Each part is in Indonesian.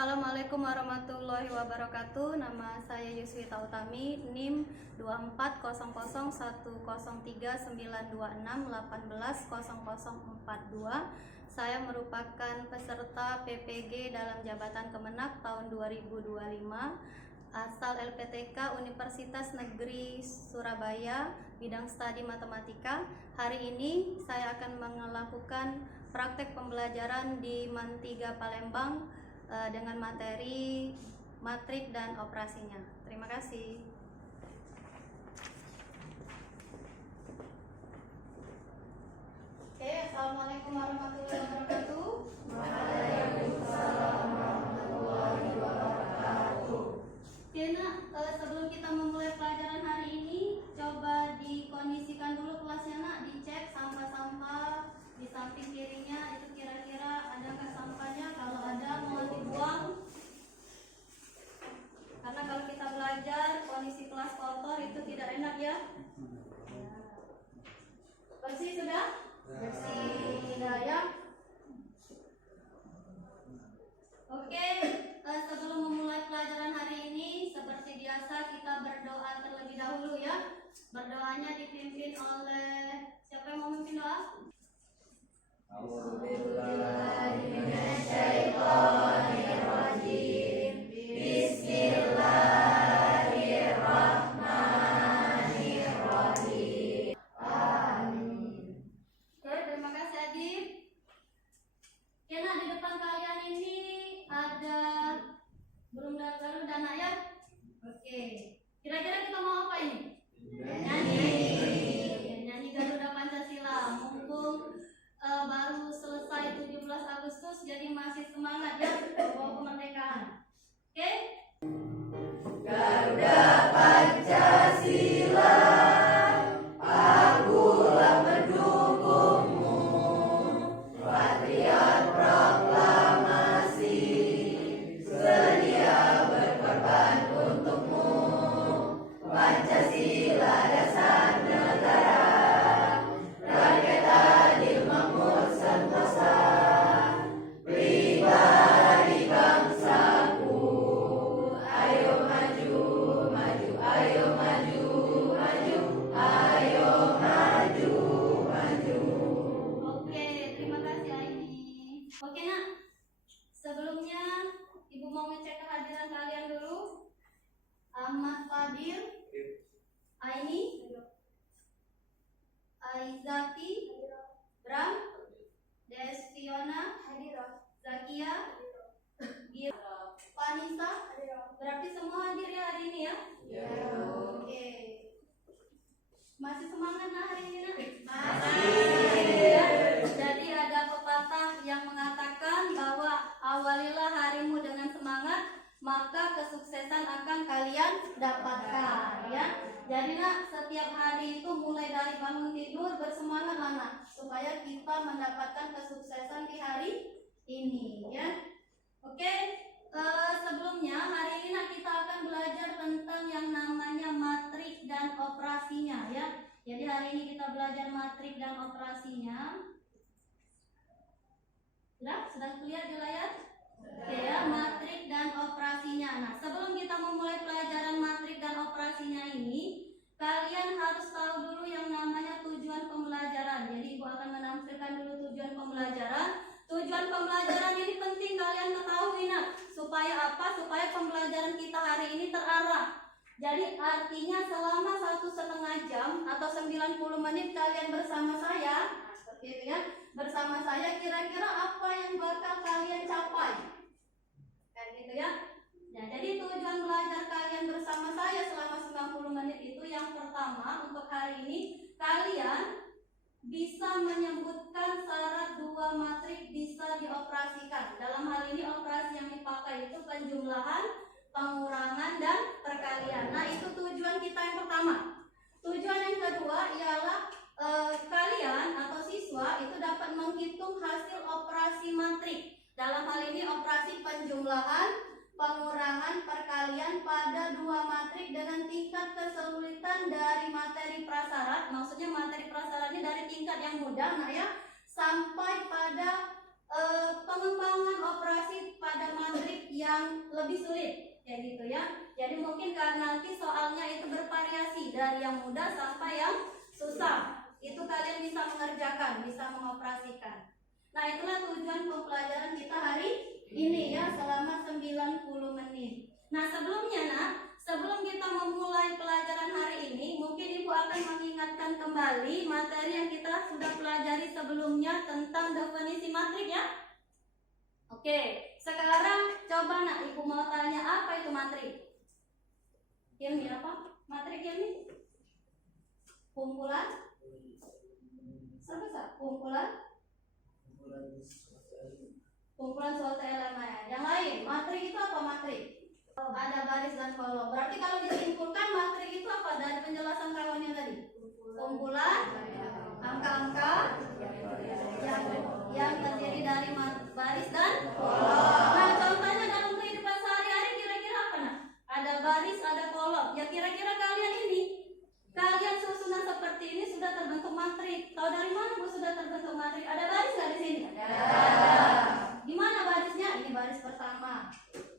Assalamualaikum warahmatullahi wabarakatuh. Nama saya Yuswita Utami, NIM 24010392618042. Saya merupakan peserta PPG dalam Jabatan Kemenak tahun 2025, asal LPTK Universitas Negeri Surabaya, bidang studi matematika. Hari ini saya akan melakukan praktek pembelajaran di MAN 3 Palembang dengan materi matrik dan operasinya. Terima kasih. Oke, Assalamualaikum warahmatullahi wabarakatuh. Waalaikumsalam warahmatullahi wabarakatuh. Oke, sebelum kita memulai pelajaran hari ini, coba dikondisikan dulu kelasnya, nak. Dicek sampah-sampah di samping kirinya itu kira-kira ada nggak sampahnya. Kalau ada, mohon dibuang. Karena kalau kita belajar kondisi kelas kotor itu tidak enak ya. Bersih sudah? Bersih sudah ya. Oke, sebelum memulai pelajaran hari ini, seperti biasa kita berdoa terlebih dahulu ya. Berdoanya dipimpin oleh siapa yang mau memimpin doa? A'udzubillahiminasyaitonirrajim. Bismillahirrahmanirrahim. Amin. Oke, terima kasih Adib. Oke, nah di depan kalian ini ada burung Garuda nak ya. Oke, kira-kira kita mau apa ini? Nyanyi Garuda Pancasila. Mumpung baru selesai 17 Agustus, jadi masih semangat ya bawa kemerdekaan. Oke? Garuda Pancasila, akulah pendukungmu. Patriot proklamasi, sedia berkorban untukmu. Pancasila dasar negara, rakyat adil makmur sentosa, pribadi bangsaku. Ayo maju, maju, ayo maju, maju, ayo maju, maju. Oke, terima kasih Aini. Oke nak, sebelumnya Ibu mau ngecek kehadiran kalian dulu. Ahmad Fadil, Aini, Aizati, Bram, Desfiona, Zakia, Vanessa. Berarti semua hadir ya hari ini ya? Oke. Masih semangat nah hari ini nak? Ya. Jadi ada pepatah yang mengatakan bahwa awalilah harimu dengan semangat, maka kesuksesan akan kalian dapatkan ya. Jadi nak, setiap hari itu mulai dari bangun tidur bersemangatlah nak, supaya kita mendapatkan kesuksesan di hari ini ya. Oke, sebelumnya hari ini nak kita akan belajar tentang yang namanya matrik dan operasinya ya. Jadi hari ini kita belajar matrik dan operasinya. Sudah lihat di layar? Oke ya, matrik dan operasinya. Nah, sebelum kita memulai pelajaran matrik dan operasinya ini, kalian harus tahu dulu yang namanya tujuan pembelajaran. Jadi Ibu akan menampilkan dulu tujuan pembelajaran. Tujuan pembelajaran ini penting kalian ketahui nak. Supaya apa? Supaya pembelajaran kita hari ini terarah. Jadi artinya selama 1,5 jam atau 90 menit kalian bersama saya, seperti itu ya, bersama saya, kira-kira apa yang bakal kalian capai? Kayak gitu ya. Nah, jadi tujuan belajar kalian bersama saya selama 90 menit itu yang pertama untuk hari ini, kalian bisa menyebutkan syarat dua matrik bisa dioperasikan. Dalam hal ini operasi yang dipakai itu penjumlahan, pengurangan, dan perkalian. Nah, itu tujuan kita yang pertama. Tujuan yang kedua ialah kalian atau siswa itu dapat menghitung hasil operasi matrik. Dalam hal ini operasi penjumlahan, pengurangan, perkalian pada dua matrik dengan tingkat kesulitan dari materi prasyarat. Maksudnya materi prasyaratnya dari tingkat yang mudah nah ya, sampai pada pengembangan operasi pada matrik yang yang lebih sulit, kayak gitu ya. Jadi mungkin nanti soalnya itu bervariasi dari yang mudah sampai yang susah. Itu kalian bisa mengerjakan, bisa mengoperasikan. Nah, itulah tujuan pembelajaran kita hari ini ya, selama 90 menit. Nah, sebelum kita memulai pelajaran hari ini, mungkin Ibu akan mengingatkan kembali materi yang kita sudah pelajari sebelumnya tentang definisi matrik ya. Oke, sekarang coba nak Ibu mau tanya, apa itu matrik? Ilmi apa? Matrik ilmi? Kumpulan? Kumpulan suatu elemen. Yang lain, matrik itu apa matrik? Ada baris dan kolom. Berarti kalau disimpulkan matrik itu apa dari penjelasan kawannya tadi? Kumpulan angka-angka yang terdiri dari baris dan kolom. Nah, contohnya dalam kehidupan sehari-hari kira-kira apa nak? Ada baris, ada kolom. Ya kira-kira kalian susunan seperti ini sudah terbentuk matrik. Tahu dari mana Bu sudah terbentuk matrik? Ada baris nggak di sini? Ada. Di mana barisnya? Ini baris pertama.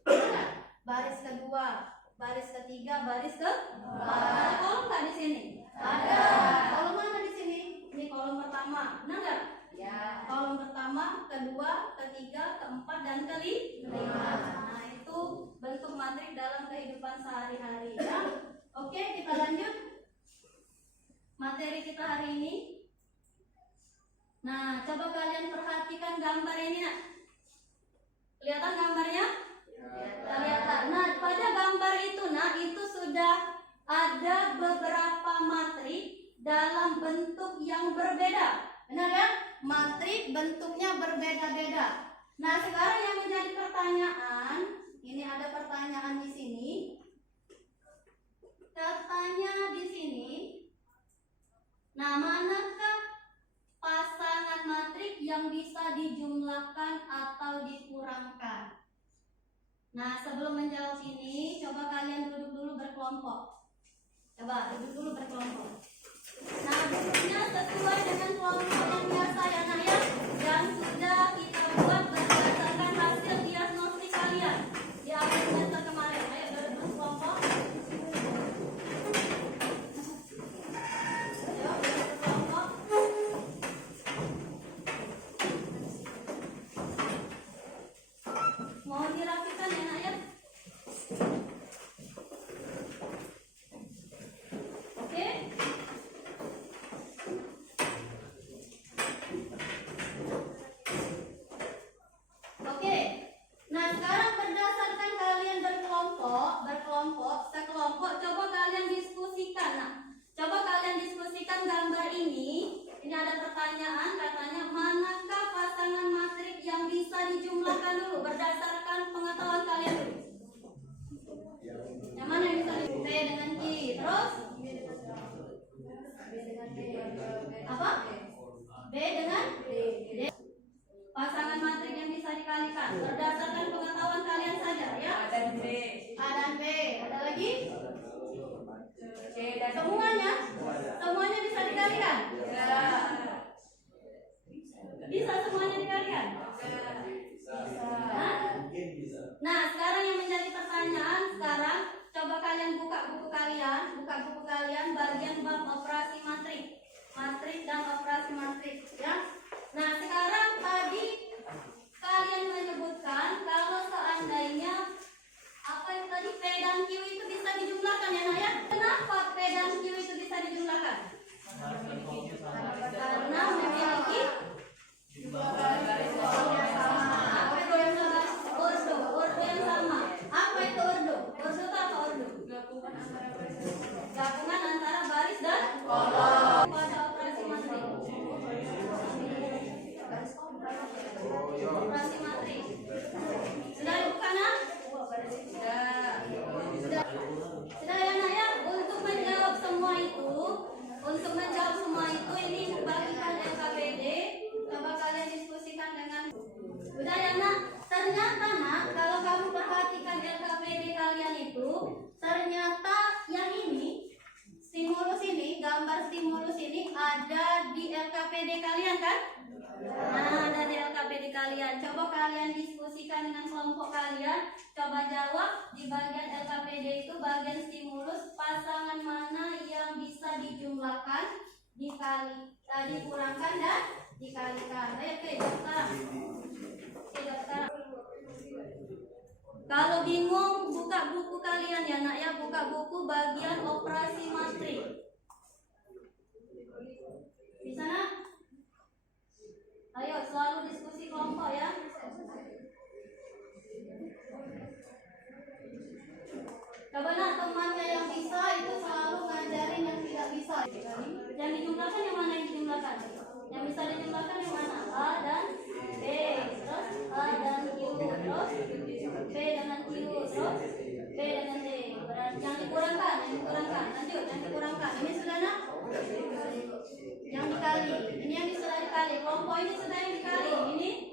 Mana? Baris kedua, baris ketiga, baris keempat. Ada kolom nggak di sini? Ada. Kolom mana di sini? Ini kolom pertama. Benar nggak? Ya. Kolom pertama, kedua, ketiga, keempat, dan kelima. Nah, itu bentuk matrik dalam kehidupan sehari-hari ya. Oke, kita lanjut. Materi kita hari ini. Nah, coba kalian perhatikan gambar ini nak. Kelihatan gambarnya? Kelihatan. Nah, pada gambar itu nak, itu sudah ada beberapa matrik dalam bentuk yang berbeda. Benar ya? Matrik bentuknya berbeda-beda. Nah, sekarang yang menjadi pertanyaan, ini ada pertanyaan di sini. Katanya di sini, nah, manakah pasangan matrik yang bisa dijumlahkan atau dikurangkan? Nah, sebelum menjawab ini, coba kalian duduk dulu berkelompok. Coba duduk dulu berkelompok. Nah, duduknya sesuai dengan kelompok yang biasa ya nak ya, yang sudah kita buat berdasarkan hasil diagnostik kalian di akhir semester kemarin. Ayo duduk berkelompok. Mau dirapikan ya nak ya? Oke? Oke. Nah, sekarang berdasarkan kalian berkelompok, sekelompok, coba kalian diskusikan. Nah, coba kalian diskusikan gambar ini. Ini ada pertanyaan, katanya manakah pasangan matrik yang bisa dijumlahkan dulu berdasarkan pengetahuan kalian dulu. Yang mana yang bisa B dengan Q, terus apa? B dengan D. Pasangan matrik yang bisa dikalikan berdasarkan pengetahuan kalian saja ya. A dan B. A dan B. Ada lagi? C dan Semuanya bisa dikalikan? Ya. Bisa semuanya dikalikan? Hah? Nah, sekarang yang menjadi pertanyaan, sekarang coba kalian buka buku kalian bagian bab operasi matrik dan operasi matrik ya. Nah, sekarang tadi kalian menyebutkan kalau seandainya apa yang tadi P dan Q itu bisa dijumlahkan ya nak ya. Kenapa P dan Q itu bisa dijumlahkan? Karena memiliki apa itu yang sama? Ordo yang sama. Apa itu ordo? Ordo itu apa ordo? Gabungan antara baris dan kolom pada operasi matrik. Operasi matrik. Sudah dibuka nak? Sudah ya nak ya? Untuk menjawab semua itu, ini bagikan LKPD. Coba kalian diskusikan dengan. Sudah ya nak? Ternyata nak, kalau kamu perhatikan LKPD kalian itu, ternyata yang ini, gambar stimulus ini ada di LKPD kalian kan? Nah, ada di LKPD kalian. Coba kalian diskusikan dengan kelompok kalian. Coba dijumlahkan, dikurangkan dan dikalikan. Ayo oke, sekarang. Kalau bingung buka buku kalian ya nak ya, buka buku bagian operasi matrik. Di sana. Ayo selalu diskusi kelompok ya. Coba nak temannya yang bisa itu selalu ngajarin yang tidak bisa. Yang dijumlahkan yang mana yang dijumlahkan? Yang bisa dijumlahkan yang mana? A dan B, terus A dan Q, terus B dengan Q, terus B dengan D. Berarti yang dikurangkan, lanjut, yang dikurangkan. Ini sudah nak? Yang dikali, ini yang sudah dikali. Kelompok ini sudah yang dikali. Ini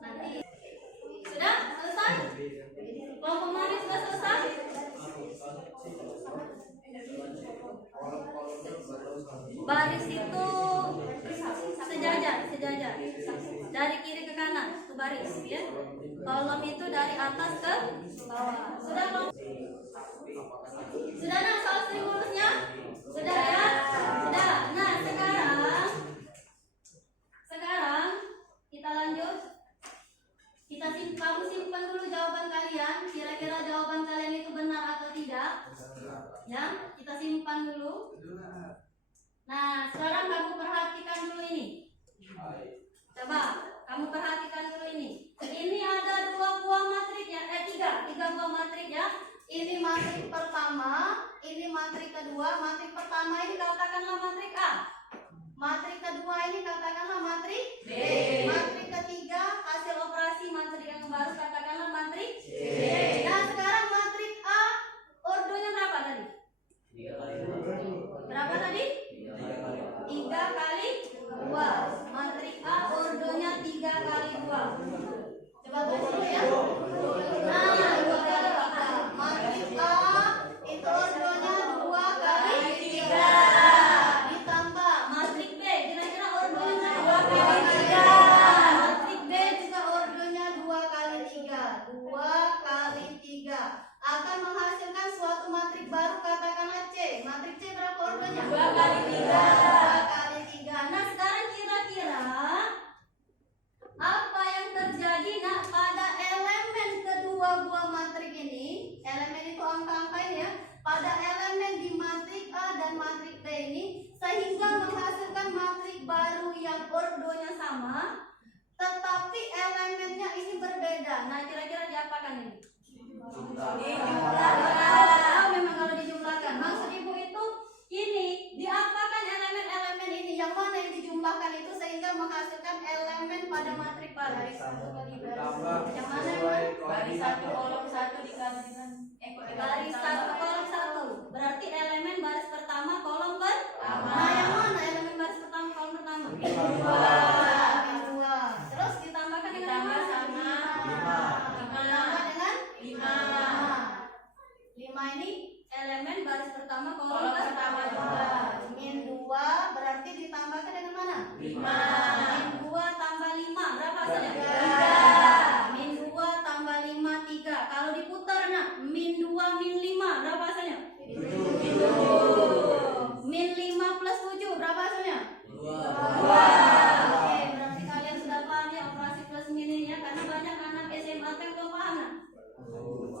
nanti sudah selesai. Kelompok mana sudah selesai? Baris itu sejajar dari kiri ke kanan itu baris ya. Kolom itu dari atas ke bawah. Sudah belum? Sudah nak soal stimulusnya? Sudah ya? Sudah. Nah sekarang kita lanjut. Kamu simpan dulu jawaban kalian. Kira-kira jawaban kalian itu benar atau tidak? Ya, kita simpan dulu. Nah, sekarang kamu perhatikan dulu ini. Coba, kamu perhatikan dulu ini. Ini ada dua buah matrik ya, tiga buah matrik ya. Ini matrik pertama, ini matrik kedua. Matrik pertama ini katakanlah matrik A. Matrik kedua ini katakanlah matrik B. Matrik ketiga hasil operasi matrik yang baru katakanlah matrik C. Nah, sekarang matrik A ordonya berapa tadi? 3 kali 2. Berapa tadi? 3 kali 2. Matrik A ordonya 3 kali 2. Coba tulis dulu ya. Nah, 2 kali 3. Matrik A itu ordonya 2 kali 3. Ditambah matrik B, kira-kira ordonya 2 kali 3. Matrik B juga ordonya 2 kali 3. 2 kali 3 akan menghasilkan suatu matrik baru, katakanlah C. Matrik C berapa ordonya? 2 kali 3. 2 kali 3. Nah, sekarang kira-kira apa yang terjadi nak pada elemen kedua buah matrik ini? Elemen itu angka-angka ini ya. Pada elemen di matrik A dan matrik B ini, sehingga menghasilkan matrik baru yang ordonya sama, tetapi elemennya ini berbeda. Nah, kira-kira diapakan ini? Memang kalau dijumlahkan. Maksud ibu itu ini diapakan elemen-elemen ini? Yang mana yang dijumlahkan itu sehingga menghasilkan elemen pada matrik baru? Yang mana yang Baris 1 kolom 1 dikali dengan baris 1 kolom 1. Berarti elemen baris pertama kolom pertama. Pertama. Nah, yang mana elemen baris pertama kolom pertama? Dua. Dua. Terus ditambahkan dengan Ditambah apa? sama 5. Dengan 5. 5 ini elemen baris pertama kolom Kolom pertama juga. Min 2 berarti ditambahkan dengan mana? 5. Min 2 tambah 5 berapa hasilnya? 3. Min 2 tambah 5 3. Kalau diputar nak, min 2 min 5 berapa hasilnya? 7. Min 5 plus 7 berapa hasilnya? 2. Oke, berarti kalian sudah paham ya operasi plus min ini ya, karena banyak anak SMA yang belum paham nah.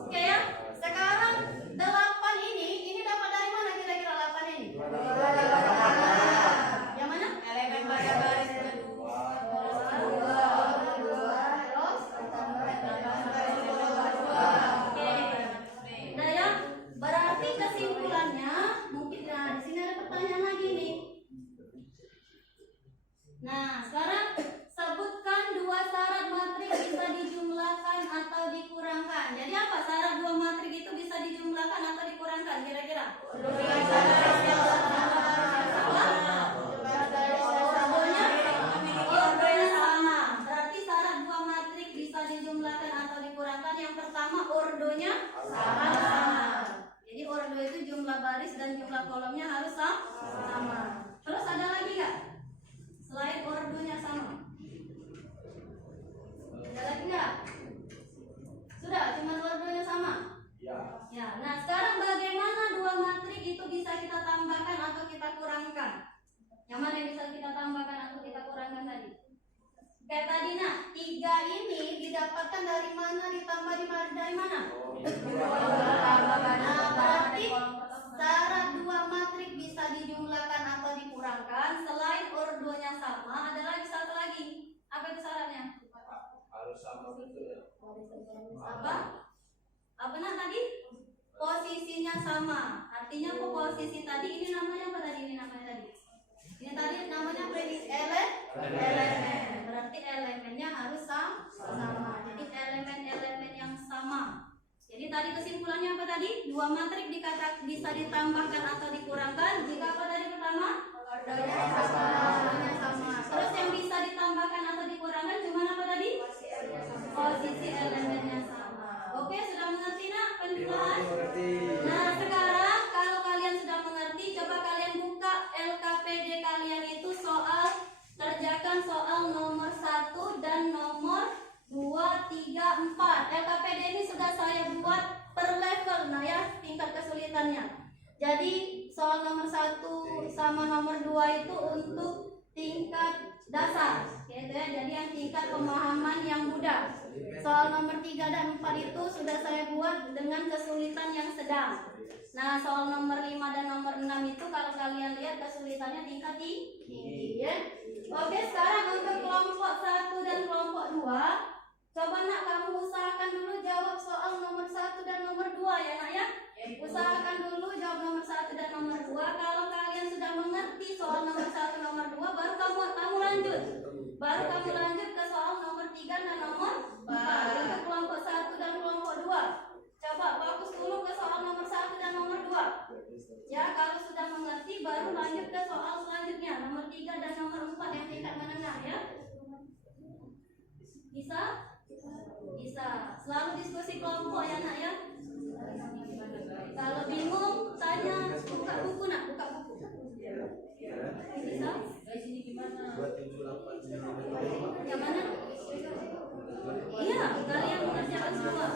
Oke ya. Sekarang 8 ini dapat dari mana kira-kira 8 ini? Yang mana? Elemen pada baris kedua. Oke. Nah ya, berarti kesimpulannya mungkin di sini ada pertanyaan lagi nih. Nah, sekarang sebutkan 2 syarat matrik bisa dijumlahkan atau dikurangkan. Jadi apa syarat 2 matrik itu bisa dijumlahkan atau dikurangkan kira-kira? Ordonya sama. Berarti syarat 2 matrik bisa dijumlahkan atau dikurangkan. Yang pertama ordonya sama. Jadi ordo itu jumlah baris dan jumlah kolomnya harus sama. Terus ada lagi nggak? Selain ordonya sama. Ada lagi nggak? Sudah, cuma ordo Kayak tadi nak, 3 ini didapatkan dari mana ditambah dari mana? Nah, berarti syarat 2 matrik bisa dijumlahkan atau dikurangkan. Selain urut 2-nya sama, ada lagi satu lagi. Apa itu syaratnya? Harus sama betul. Apa? Apa nak tadi? Posisinya sama. Artinya posisi tadi ini namanya apa tadi? Ini namanya tadi. Ini tadi namanya prediksi elemen. Berarti elemennya harus sama. Jadi elemen-elemen yang sama. Jadi tadi kesimpulannya apa tadi? 2 matrik bisa ditambahkan atau dikurangkan jika apa tadi pertama? Ordernya sama. Terus yang bisa ditambahkan atau dikurangkan cuma apa tadi? Posisi elemennya sama. Oke, sudah mengerti nak penjelasan? Nah, sekarang kalau kalian sudah mengerti, coba kalian buka LKPD kalian itu kerjakan soal nomor 1 dan nomor 2, 3, 4. LKPD ini sudah saya buat per level, nah ya, tingkat kesulitannya. Jadi soal nomor 1 sama nomor 2 itu untuk tingkat dasar, gitu ya. Jadi yang tingkat pemahaman yang mudah. Soal nomor 3 dan 4 itu sudah saya buat dengan kesulitan yang sedang. Nah, soal nomor 5 dan nomor 6 itu kalau kalian lihat kesulitannya tingkat tinggi, ya. Oke, sekarang untuk kelompok 1 dan kelompok 2, coba nak kamu usahakan dulu jawab soal nomor 1 dan nomor 2 ya nak ya. Usahakan dulu jawab nomor 1 dan nomor 2. Kalau kalian sudah mengerti soal nomor 1 nomor 2, baru kamu lanjut. Baru kamu lanjut ke soal nomor 3 dan nomor 4 untuk kelompok 1 dan kelompok 2. Coba fokus dulu ke soal nomor 1 dan nomor 2. Ya, kalau sudah mengerti baru lanjut ke soal selanjutnya, nomor 3 dan nomor 4 yang tingkat menengah ya. Bisa? Bisa. Selalu diskusi kelompok ya nak ya. Kalau bingung tanya, buka buku nak, buka buku. Bisa? Yang mana? Iya, kalian mengerjakan semua.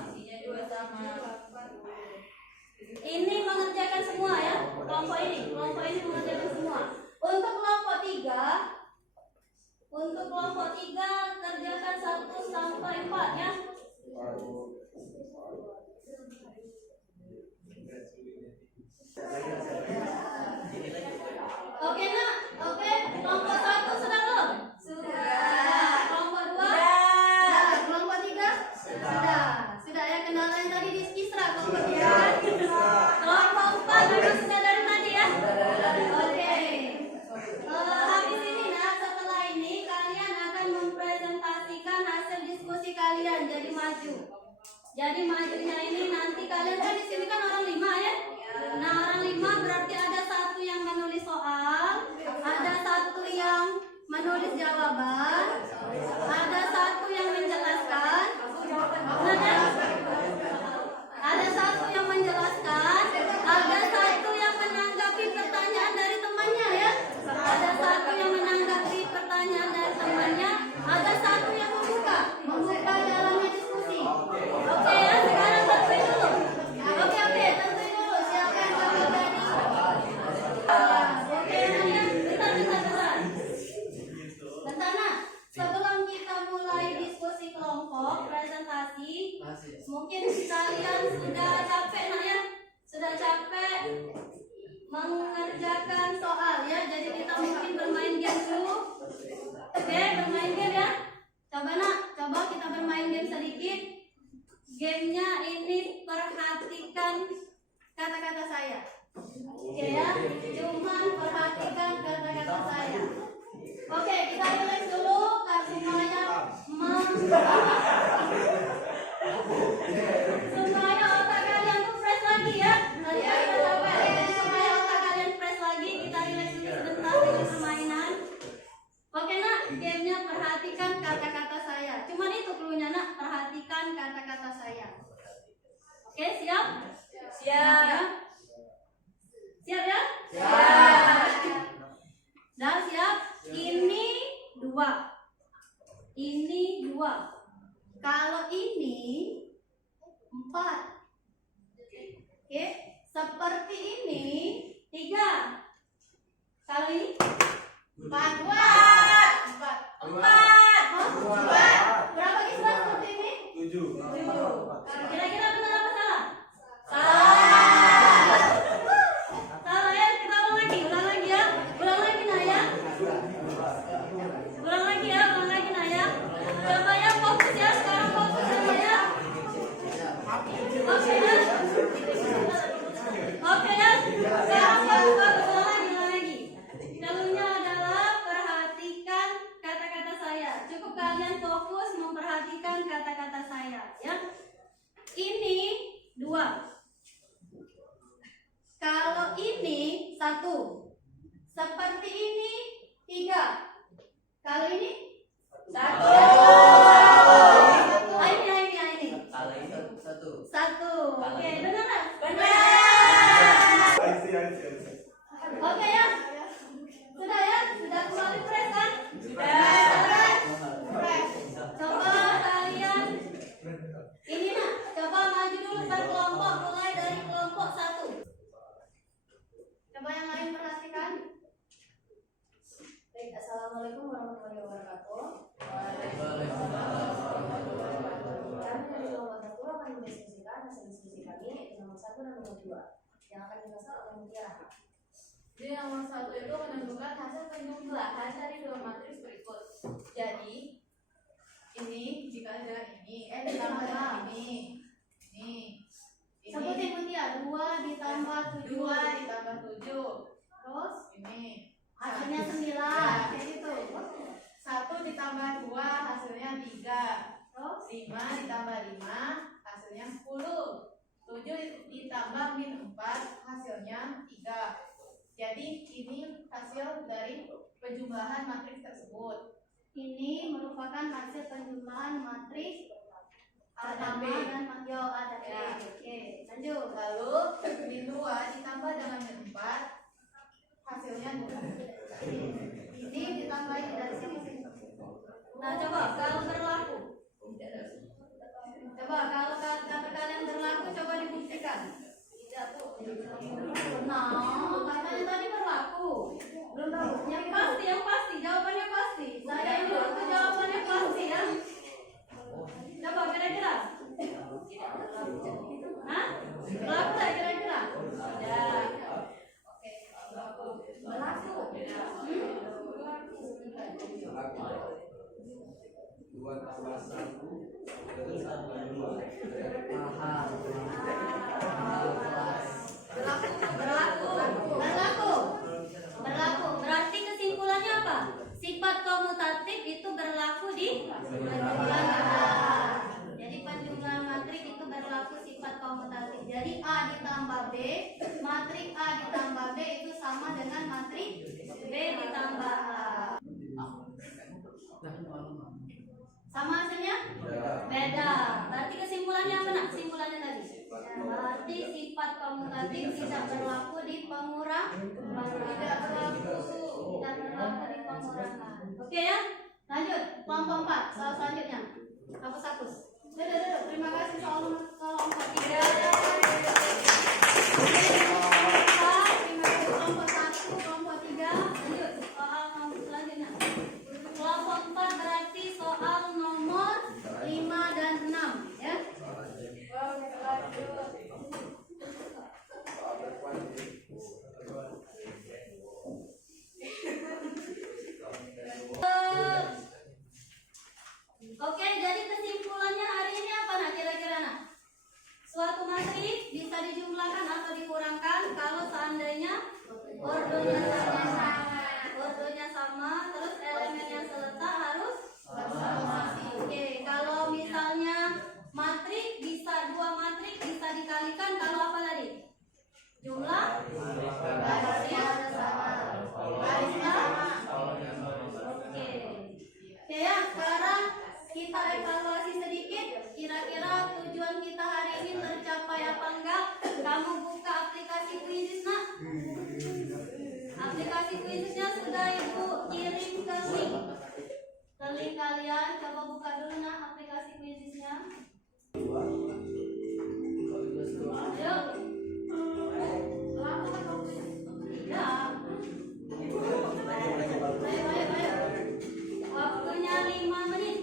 Ini mengerjakan semua ya. Kelompok ini mengerjakan semua. Untuk kelompok 3 kerjakan 1 sampai 4 ya. Oke nak, oke. Kelompok 1 sudah belum? Sudah. Kelompok 2? Sudah. Kelompok 3? Sudah. Sudah ya, kendala yang tadi di Isra kelompok 3. Kelompok 4 memang sudah dari tadi ya. Oke. Habis ini nah, setelah ini kalian akan mempresentasikan hasil diskusi kalian jadi maju. Jadi majunya ini nanti kalian kan di sini kan orang 5 ya. Nah, orang 5 berarti ada 1 yang menulis soal, ada 1 yang menulis jawaban, ada 1 yang menjelaskan. Ada 1 yang menjelaskan, ada 1 yang menanggapi pertanyaan dari temannya ya. Ada 1 yang menanggapi pertanyaan dari temannya, ada 1 yang membuka jalannya diskusi. Oke ya, sekarang tentuin dulu. Oke, tentuin dulu siapa yang bakal jadi. Oke, bentar. Bentar nak, sebelum kita mulai diskusi kelompok, presentasi, mungkin kalian sudah capek nak ya, sudah capek mengerjakan soal ya. Jadi kita mungkin bermain game dulu. Oke, bermain game ya. Coba kita bermain game sedikit. Gamenya ini perhatikan kata-kata saya. Oke ya, cuman perhatikan kata-kata saya. Oke, kita relax dulu supaya supaya otak kalian tuh fresh lagi ya. Supaya otak kalian fresh lagi, kita relax dulu sebentar dengan permainan. Oke nak, gamenya perhatikan kata-kata saya. Cuman itu cluenya nak, perhatikan kata-kata saya. Oke, siap? Siap. Siap ya? Siap. Dah siap? Ini 2. Ini 2. Kalau ini 4. Oke, seperti ini 3. Kalau ini 4. 4. 4. Kalau ini? Satu. Ini. Satu. Satu. Oke, benar nggak? Benar. Oke ya? Sudah ya? Sudah kembali fresh kan? Sudah. Coba kalian ini nak, coba maju dulu berkelompok mulai dari kelompok 1. Coba yang lain perhatikan. Baik, assalamualaikum warahmatullahi wabarakatuh. Kami dari kelompok 1 akan mendiskusikan hasil diskusi kami yaitu nomor 1 dan nomor 2 yang akan dibahas oleh Mutiara. Jadi nomor 1 itu menentukan hasil penjumlahan dari dua matriks berikut. Jadi ini jika ada ini ditambah dengan ini. Sebutin Mutiara, 2 ditambah 7. 2 ditambah 7. Terus Ini hasilnya 9. Kayak gitu. 1 ditambah 2 hasilnya 3. Terus 5 ditambah 5 hasilnya 10. 7 ditambah min 4 hasilnya 3. Jadi ini hasil dari penjumlahan matriks tersebut. ini merupakan hasil penjumlahan matriks A A dan B. dan Yo A dan B. Ya. Oke, lanjut. Lalu min 2 ditambah dengan min 4 hasilnya 2. Ini ditambahin dari sini. Nah, coba kalau berlaku. Coba kalau kata kalian berlaku, coba dibuktikan. Tidak tuh. Nah, katanya tadi berlaku. Belum tahu. Yang pasti, jawabannya pasti. Saya ini itu jawabannya pasti ya. Coba kira-kira. Hah? Berlaku tak kira-kira? Ada. Oke. Berlaku. Dua tambah 1. Berlaku. Berarti kesimpulannya apa? Sifat komutatif itu berlaku di penjumlahan matriks. Jadi penjumlahan matriks itu berlaku sifat komutatif. Jadi A ditambah B, matriks A ditambah B itu sama dengan matriks B ditambah A. Sama hasilnya? Beda. Berarti kesimpulannya apa nak? Kesimpulannya tadi. Berarti sifat komutatif tidak berlaku di pengurangan. Tidak berlaku di pengurangan. Oke ya? Lanjut. Kelompok 4. Soal selanjutnya. Hapus. Duduk. Terima kasih soal kelompok 3. Terima kasih kelompok 1, kelompok 3. Lanjut. Soal nomor selanjutnya. Kelompok 4 berarti soal nomor 5 dan 6 ya. Oke, jadi kesimpulannya hari ini apa nak kira-kira nak? Suatu matriks bisa dijumlahkan atau dikurangkan kalau seandainya ordonya sama, terus elemen yang seletak harus berposisi. Oke, kalau misalnya matriks bisa dua matriks bisa dikalikan kalau apa tadi? Jumlah barisnya harus sama. Oke. Oke ya, sekarang kita evaluasi sedikit. Kira-kira tujuan kita hari ini tercapai apa enggak? Kamu buka aplikasi Quizizz nak? Aplikasi Quizizz-nya sudah ibu kirim ke link. Ke link kalian, coba buka dulu nak aplikasi Quizizz-nya. Ayo. Ya. Ayo. Waktunya 5 menit.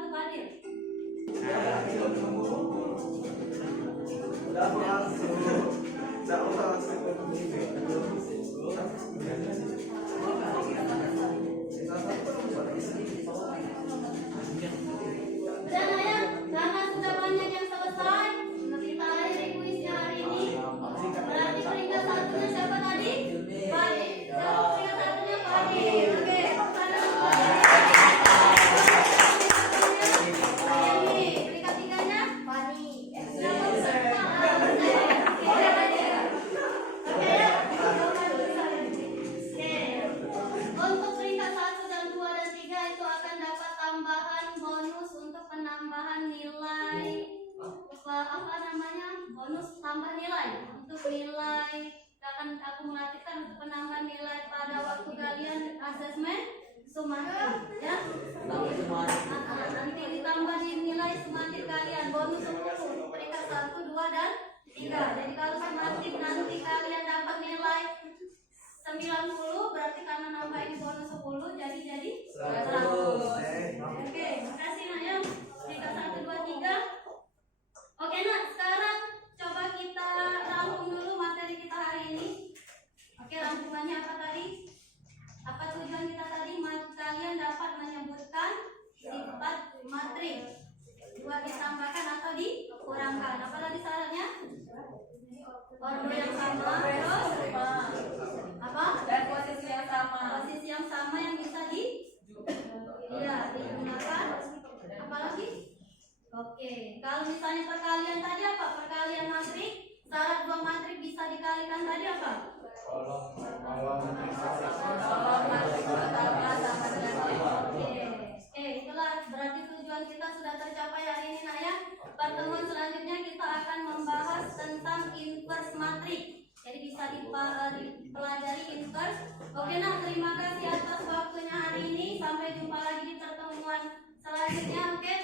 bantu Fadil. Dan ayah, karena sudah banyak yang selesai, kita akhiri kuisnya hari ini. Berarti peringkat satunya siapa tadi? Fadil. Siapa peringkat satunya? Fadil. Oke, peringkat tiganya? Fani. Untuk peringkat 1 dan 2 dan 3 itu akan dapat tambahan bonus untuk penambahan nilai apa namanya? Bonus tambah nilai untuk nilai akan akumulatifkan untuk penambahan nilai pada waktu kalian asesmen sumatif ya. Nanti ditambah di nilai sumatif kalian bonus 10 peringkat 1, 2 dan 3. Jadi kalau sumatif nanti kalian dapat nilai 90, berarti karena nambahin bonus 10 jadi 100. Oke, makasih Nak ya. Peringkat 1, 2, 3. Oke Nak, sekarang coba kita rangkum dulu materi kita hari ini. Oke, rangkumannya apa tadi? Apa tujuan kita tadi? Kalian dapat menyebutkan sifat matrik. 2 ditambahkan atau dikurangkan. Apa tadi syaratnya? Order yang sama, terus apa? Dan posisi yang sama. Posisi yang sama yang bisa digunakan. Apalagi? Oke, kalau misalnya perkalian tadi apa? Perkalian matrik, syarat 2 matrik bisa dikalikan tadi apa? Oke, itulah berarti tujuan kita sudah tercapai hari ini Nak ya. Pertemuan selanjutnya kita akan membahas tentang inverse matrik. Jadi bisa dipelajari inverse. Oke Nak, terima kasih atas waktunya hari ini. Sampai jumpa lagi di pertemuan selanjutnya. Oke.